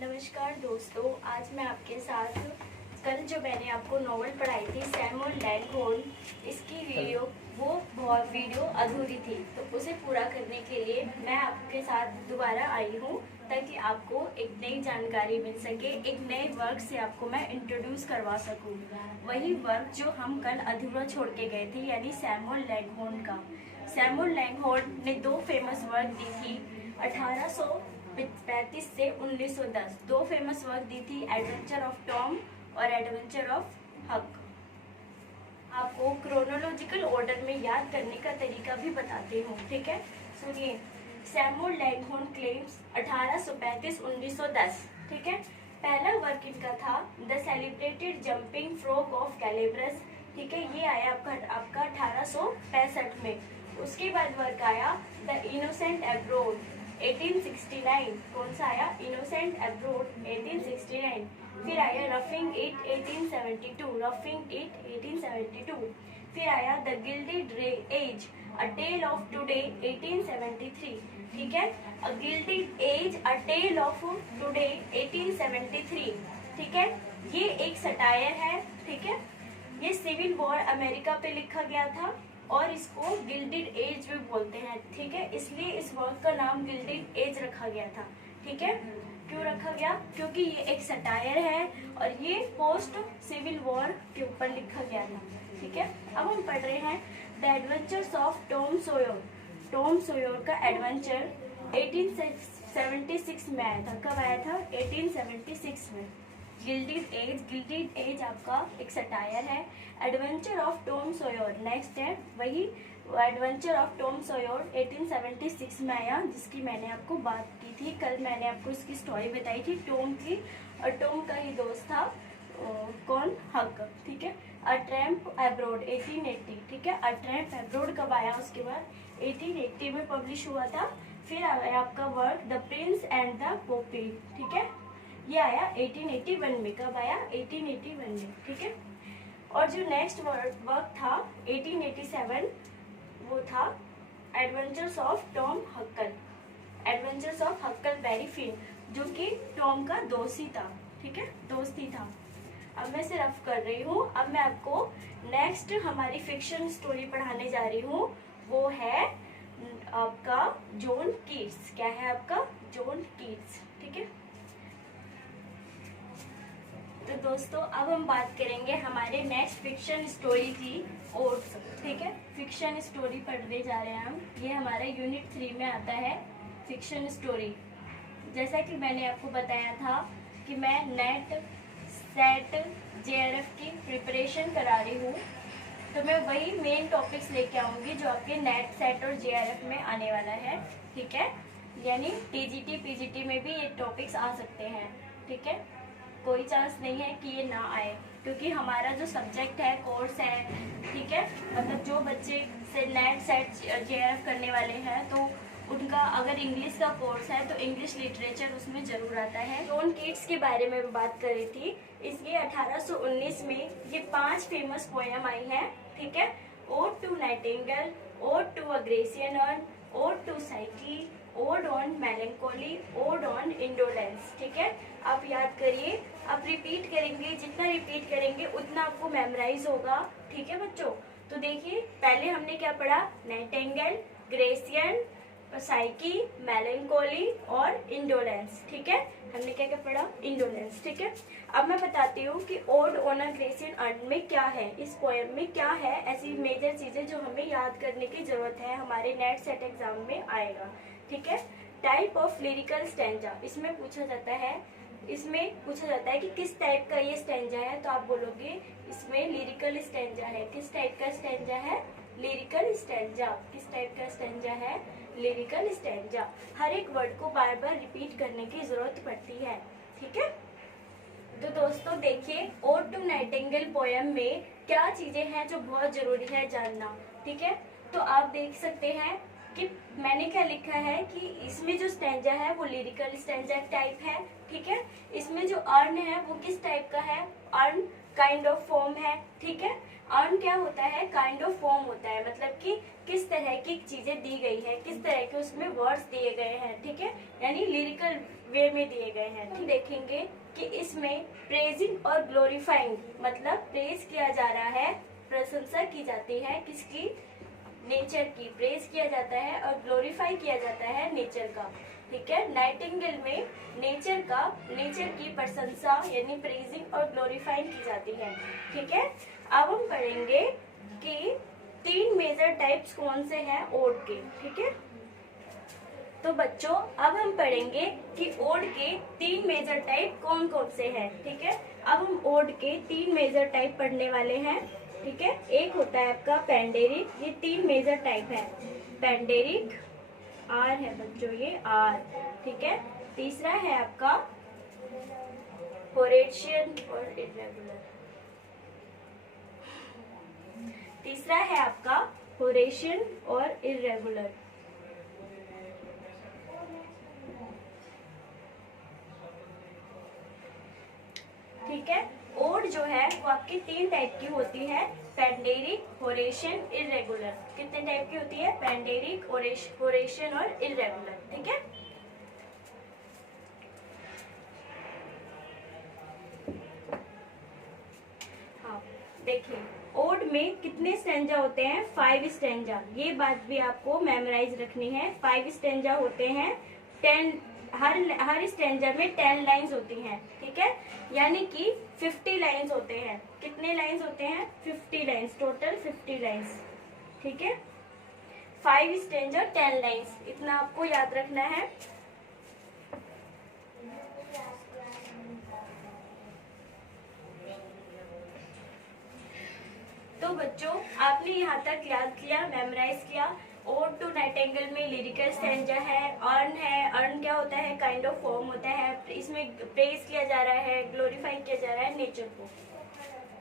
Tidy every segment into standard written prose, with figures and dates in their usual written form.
नमस्कार दोस्तों, आज मैं आपके साथ कल जो मैंने आपको नॉवल पढ़ाई थी सैमुअल लैंगहॉर्न, इसकी वीडियो अधूरी थी, तो उसे पूरा करने के लिए मैं आपके साथ दोबारा आई हूँ ताकि आपको एक नई जानकारी मिल सके, एक नए वर्क से आपको मैं इंट्रोड्यूस करवा सकूँ। वही वर्क जो हम कल अधूरा छोड़ के गए थे, यानी सैमुअल लैंगहॉर्न का। सैमुअल लैंगहॉर्न ने दो फेमस वर्क दी थी 1835 से 1910। दो फेमस वर्क दी थी, एडवेंचर ऑफ टॉम और एडवेंचर ऑफ हक। आपको क्रोनोलॉजिकल ऑर्डर में याद करने का तरीका भी बताती हूँ, ठीक है। सुनिए, सैमुअल लैंगहॉर्न क्लेम्स 1835-1910, ठीक है। पहला वर्क इनका था the celebrated jumping frog of Calaveras, ठीक है। ये आया आपका 1865 में। उसके बाद वर्क आया द इनोसेंट अब्रोड 1869। कौन सा आया? Innocent abroad 1869। फिर आया रफिंग इट 1872, रफिंग इट 1872। फिर आया the gilded age a tale of today 1873, ठीक है। A gilded age a tale of today 1873, ठीक है। ये एक सटायर है, ठीक है। ये सिविल वॉर अमेरिका पे लिखा गया था और इसको गिल्डेड एज भी बोलते हैं, ठीक है। इसलिए इस वर्क का नाम गिल्डेड एज रखा गया था, ठीक है। क्यों रखा गया? क्योंकि ये एक सटायर है और ये पोस्ट सिविल वॉर के ऊपर लिखा गया था, ठीक है। अब हम पढ़ रहे हैं the adventures of Tom Sawyer. Tom Sawyer का एडवेंचर 1876 में आया था। कब आया था? 1876 में। गिल्डेड एज आपका एक सटायर है। Adventure of Tom Sawyer next है, वही एडवेंचर ऑफ टॉम सॉयर 1876 में आया, जिसकी मैंने आपको बात की थी कल। मैंने आपको इसकी स्टोरी बताई थी टॉम की, और टॉम का ही दोस्त था कौन? हक, ठीक है। अ ट्रैम्प अब्रॉड 1880, ठीक है। अ ट्रैम्प अब्रॉड कब आया? उसके बाद 1880 में पब्लिश हुआ था। फिर आया आपका work the Prince and the Poppy, ठीक है। ये आया 1881 में। कब आया? 1881 में, ठीक है। और जो नेक्स्ट वर्क था 1887, वो था adventures of Tom Huckle, adventures of Huckleberry Finn, जो कि टॉम का दोस्त ही था, ठीक है, दोस्त ही था। अब मैं इसे रफ कर रही हूँ। अब मैं आपको नेक्स्ट हमारी फिक्शन स्टोरी पढ़ाने जा रही हूँ, वो है आपका जॉन कीट्स। क्या है आपका? जॉन कीट्स, ठीक है। तो दोस्तों, अब हम बात करेंगे हमारे नेक्स्ट फिक्शन स्टोरी की ओर, ठीक है। फिक्शन स्टोरी पढ़ने जा रहे हैं हम। ये हमारा यूनिट 3 में आता है, फिक्शन स्टोरी। जैसा कि मैंने आपको बताया था कि मैं नेट सेट जेआरएफ की प्रिपरेशन करा रही हूँ, तो मैं वही मेन टॉपिक्स लेके आऊँगी जो आपके नेट सेट और जेआरएफ में आने वाला है, ठीक है। यानी टीजीटी पीजीटी में भी ये टॉपिक्स आ सकते हैं, ठीक है। कोई चांस नहीं है कि ये ना आए, क्योंकि हमारा जो सब्जेक्ट है, कोर्स है, ठीक है, मतलब जो बच्चे से नेट सेट जेआरएफ करने वाले हैं, तो उनका अगर इंग्लिश का कोर्स है तो इंग्लिश लिटरेचर उसमें जरूर आता है। जॉन कीट्स के बारे में मैं बात कर रही थी। इसलिए 1819 में ये 5 फेमस पोएम आई हैं, ठीक है। Ode to nightingale, ode to a Grecian urn, ode to Psyche, ode on melancholy, ode on indolence, ठीक है। आप याद करिए, आप रिपीट करेंगे, जितना रिपीट करेंगे उतना आपको मेमोराइज होगा, ठीक है बच्चों। तो देखिए, पहले हमने क्या पढ़ा? नाइटिंगेल, ग्रेसियन, साइकी, मेलंकोली और इंडोलेंस, ठीक है। हमने क्या क्या पढ़ा? इंडोलेंस, ठीक है। अब मैं बताती हूँ कि odd on a Grecian earn में क्या है, इस पोएम में क्या है, ऐसी मेजर चीजें जो हमें याद करने की जरूरत है, हमारे नेट सेट एग्जाम में आएगा, ठीक है। टाइप ऑफ लिरिकल स्टैंजा, इसमें पूछा जाता है कि किस टाइप का ये स्टैंजा है, तो आप बोलोगे इसमें लिरिकल स्टैंजा है। किस टाइप का स्टैंजा है? Lyrical stanza. किस टाइप का स्टैंजा है? Lyrical stanza. हर एक वर्ड को बार बार रिपीट करने की जरूरत पड़ती है, ठीक है। तो दोस्तों देखिए, ओड टू नाइटिंगेल पोएम में क्या चीजें हैं जो बहुत जरूरी है जानना, ठीक है। तो आप देख सकते हैं कि मैंने क्या लिखा है कि इसमें जो स्टैंजा है वो लिरिकल स्टैंजा टाइप है, ठीक है। इसमें जो अर्न है वो किस टाइप का है? अर्न काइंड ऑफ फॉर्म है, ठीक है। अर्न क्या होता है, काइंड ऑफ फॉर्म होता है, मतलब कि किस तरह की चीजें दी गई है, किस तरह के उसमें वर्ड्स दिए गए हैं, ठीक है, यानी लिरिकल वे में दिए गए हैं। हम देखेंगे कि इसमें प्रेजिंग और ग्लोरीफाइंग, मतलब प्रेज किया जा रहा है, प्रशंसा की जाती है किसकी, नेचर की, प्रेज किया जाता है और ग्लोरीफाई किया जाता है नेचर का, ठीक है। नाइटिंगेल में नेचर की प्रशंसा यानी प्रेजिंग और ग्लोरीफाइंग की जाती है, ठीक है। अब हम पढ़ेंगे कि 3 मेजर टाइप्स कौन से हैं ओड के, ठीक है। तो बच्चों अब हम पढ़ेंगे कि ओड के 3 मेजर टाइप कौन कौन से हैं, ठीक है। अब हम ओड के 3 मेजर टाइप पढ़ने वाले हैं, ठीक है। एक होता है आपका पेंडेरिक, ये 3 मेजर टाइप है, पेंडेरिक, आर है बच्चों ये आर, ठीक है। तीसरा है आपका होरेशियन और इर्रेगुलर, तीसरा है आपका होरेशियन और इर्रेगुलर, ठीक है। ओड जो है वो आपकी 3 टाइप की होती है, पेंडेरिक, होरेशियन, इर्रेगुलर। कितने टाइप की होती है, पेंडेरिक, होरेशियन और इर्रेगुलर, ठीक है। हाँ देखिए, ओड में कितने स्टैंजा होते हैं, 5 स्टैंजा, ये बात भी आपको मेमोराइज रखनी है। 5 स्टैंजा होते हैं, 10 हर स्टैंजा में 10 लाइंस होती हैं, ठीक है, यानी कि 50 लाइंस होते हैं। कितने लाइंस होते हैं, 50 लाइंस, टोटल 50 लाइंस, ठीक है। 5 स्टैंजा 10 लाइंस, इतना आपको याद रखना है। तो बच्चों आपने यहाँ तक याद किया, मेमोराइज किया। ओड टू नाइटिंगेल में लिरिकल स्टैंजा है, अर्न क्या होता है, काइंड ऑफ फॉर्म होता है, इसमें प्रेज किया जा रहा है, ग्लोरीफाई किया जा रहा है नेचर को।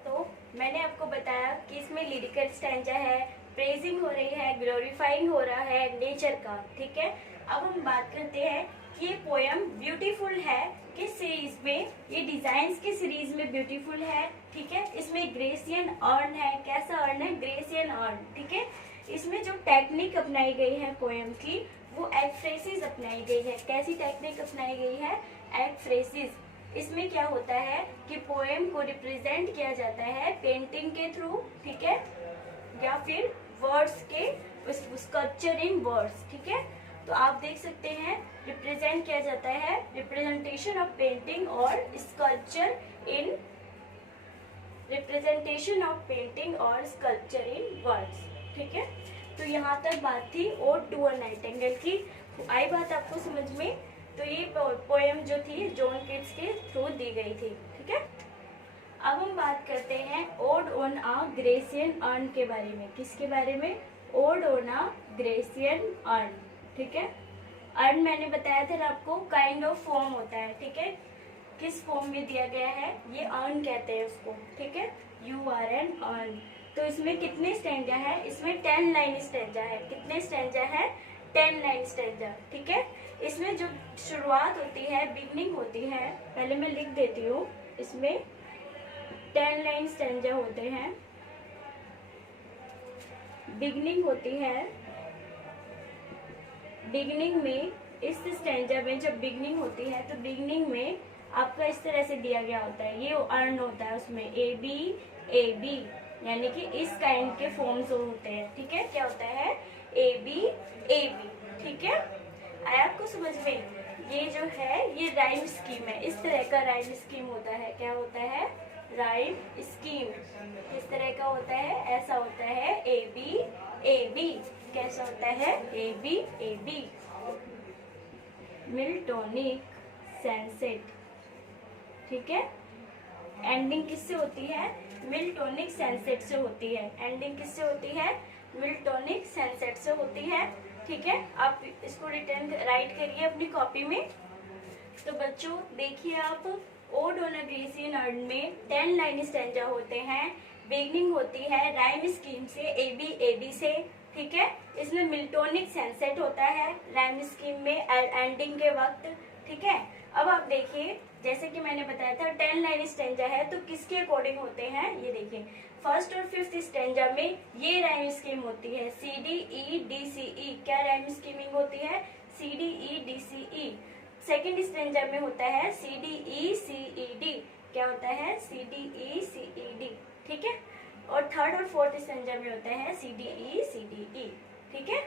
तो मैंने आपको बताया कि इसमें लिरिकल स्टैंजा है, प्रेजिंग हो रही है, ग्लोरीफाइंग हो रहा है नेचर का, ठीक है। अब हम बात करते हैं कि ये पोयम ब्यूटीफुल है किस सीरीज में, ये डिजाइन्स की सीरीज में ब्यूटीफुल है, ठीक है। इसमें ग्रेसियन अर्न है, कैसा अर्न है, ग्रेसियन अर्न, ठीक है। इसमें जो टेक्निक अपनाई गई है पोयम की, वो एक्फ्रेसिस अपनाई गई है। कैसी टेक्निक अपनाई गई है, एक्फ्रेसिस। इसमें क्या होता है कि पोएम को रिप्रेजेंट किया जाता है पेंटिंग के थ्रू, ठीक है, या फिर वर्ड्स के, स्कल्पचर इन वर्ड्स, ठीक है। तो आप देख सकते हैं रिप्रेजेंट किया जाता है, रिप्रेजेंटेशन ऑफ पेंटिंग और sculpture in, representation of painting और स्कल्पचर इन वर्ड्स, ठीक है। तो यहाँ तक बात थी ओड टू अ नाइटिंगेल की। आई बात आपको समझ में? तो ये पोएम जो थी जॉन किट्स के थ्रू दी गई थी, ठीक है। अब हम बात करते हैं odd on a Grecian earn के बारे में। किसके बारे में? Odd on a Grecian earn, ठीक है। अर्न मैंने बताया था आपको काइंड ऑफ फॉर्म होता है, ठीक है, किस फॉर्म में दिया गया है, ये अर्न कहते हैं उसको, ठीक है, URN अर्न। तो इसमें कितने स्टैंजा है, इसमें 10 लाइन स्टैंजा है। कितने स्टैंजा है? 10 लाइन स्टैंजा, ठीक है। इसमें जो शुरुआत होती है, बिगनिंग होती है, पहले मैं लिख देती हूँ, इसमें 10 लाइन स्टैंजा होते हैं, बिगनिंग होती है, बिगनिंग में इस स्टैंजा में जब बिगनिंग होती है तो बिगनिंग में आपका इस तरह से दिया गया होता है, ये अर्न होता है, उसमें AB यानी कि इस काइंड के फॉर्म्स होते हैं, ठीक है। क्या होता है? AB, ठीक है। आया आपको समझ में? ये जो है ये राइम स्कीम है, इस तरह का राइम स्कीम होता है। क्या होता है? Rhyme scheme. किस तरह का होता है? ऐसा होता है AB। कैसा होता है? AB। मिल्टोनिक सनसेट, ठीक है। एंडिंग किससे होती है? मिल्टोनिक सनसेट से होती है। एंडिंग किससे होती है? मिल्टोनिक सनसेट से होती है, ठीक है। आप इसको रिटर्न राइट करिए अपनी कॉपी में। तो बच्चों देखिए आप, odd on a Grecian earn में 10 लाइन स्टैंजा होते हैं, बिगनिंग होती है राइम स्कीम से, AB से, ठीक है। इसमें मिल्टोनिक सनसेट होता है राइम स्कीम में एंडिंग के वक्त, ठीक है। अब आप देखिए, जैसे कि मैंने बताया था 10 लाइन स्टेंजा है, तो किसके अकॉर्डिंग होते हैं ये देखिए। फर्स्ट और फिफ्थ स्टेंजा में ये राइम स्कीम होती है, c d e d c ई। क्या राइम स्कीमिंग होती है? C d e d c e. Second stanza में होता है सी डी ई सी ई डी। क्या होता है? सी डी ई सी ई डी। ठीक है। और थर्ड और फोर्थ स्टेंजा में होता है सी डी ई सी डी ई। ठीक है,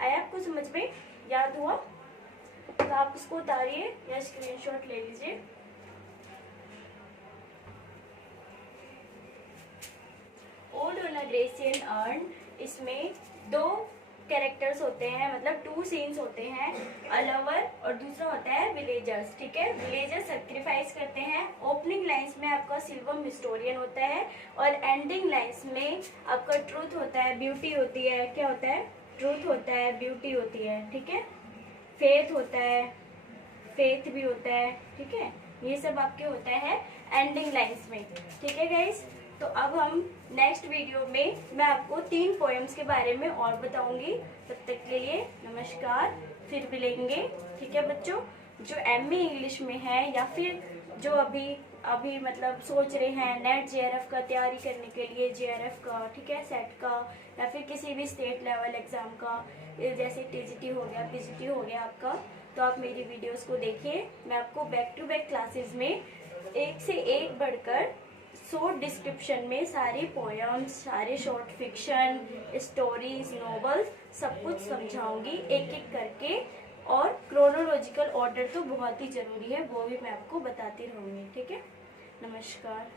आया आपको समझ में? याद हुआ तो आप उसको उतारिए या स्क्रीनशॉट ले लीजिए। Odd on a Grecian earn, इसमें दो कैरेक्टर्स होते हैं, मतलब 2 सीन्स होते हैं, अ लवर और दूसरा होता है विलेजर्स। ठीक है, विलेजर्स सेक्रीफाइस करते हैं। ओपनिंग लाइंस में आपका सिल्वम हिस्टोरियन होता है और एंडिंग लाइंस में आपका ट्रूथ होता है, ब्यूटी होती है। क्या होता है? ट्रूथ होता है, ब्यूटी होती है। ठीक है, फेथ होता है, फेथ भी होता है। ठीक है, ये सब आपके होता है एंडिंग लाइंस में। ठीक है गाइस, तो अब हम नेक्स्ट वीडियो में मैं आपको 3 पोएम्स के बारे में और बताऊंगी। तब तक के लिए नमस्कार, फिर मिलेंगे। ठीक है बच्चों, जो एमए इंग्लिश में है या फिर जो अभी मतलब सोच रहे हैं नेट जेआरएफ का तैयारी करने के लिए, जेआरएफ का, ठीक है, सेट का, या फिर किसी भी स्टेट लेवल एग्जाम का, जैसे टीजीटी हो गया, पीजीटी हो गया आपका, तो आप मेरी वीडियोस को देखिए। मैं आपको बैक टू बैक क्लासेस में एक से एक बढ़कर शॉर्ट डिस्क्रिप्शन में सारी पोएम्स, सारे शॉर्ट फिक्शन, स्टोरीज, नॉवेल्स सब कुछ समझाऊंगी एक एक करके। और क्रोनोलॉजिकल ऑर्डर तो बहुत ही जरूरी है, वो भी मैं आपको बताती रहूंगी। ठीक है, नमस्कार।